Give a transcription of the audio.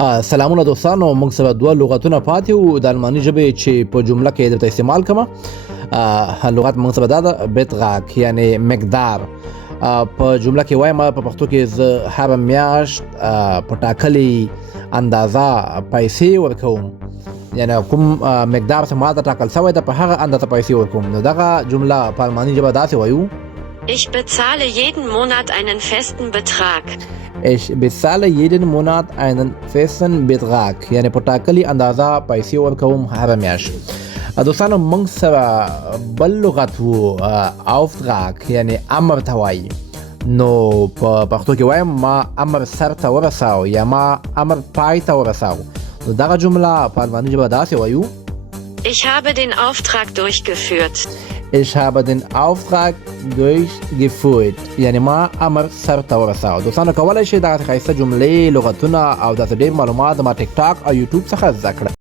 سلامونه دوستانو، موږ سره دوه لغتونه پاتې وو د الماني ژبې چې په جمله کې درته استعمال کوم. لغت موږ سره دا ده بتغاک، یعنی مقدار. په جمله کې وایم په پښتو کې زه هر میاشت په ټاکلې اندازه پیسې ورکوم، یعنی کوم مقدار چې ما ته ټاکل شوی ده په هغه اندازه پیسې ورکوم. نو دغه جمله په الماني ژبه داسې وایو: Ich bezahle jeden Monat einen festen Betrag. Ich bezahle jeden Monat einen festen Betrag، یعنی په ټاکلې اندازه پیسې ورکوم هره میاشت. دوستانو موږ سره بل لغت وو auftrag، یعنی امر ته وایي. نو په پښتو کې وایم ما امر سر ته ورساو یا ما امر پای ته ورساو. نو دغه جمله په الماني ژبه داسې وایو: Ich habe den Auftrag durchgeführt. Ich habe den Auftrag durchgeführt، یعنی ما امر سر ته ورساو. دوستانو کولی شئ دغه ښایسته جملې، لغتونه او داسې ډېر معلومات ما ټیک ټاک او یوټیوب څخه زده کړئ.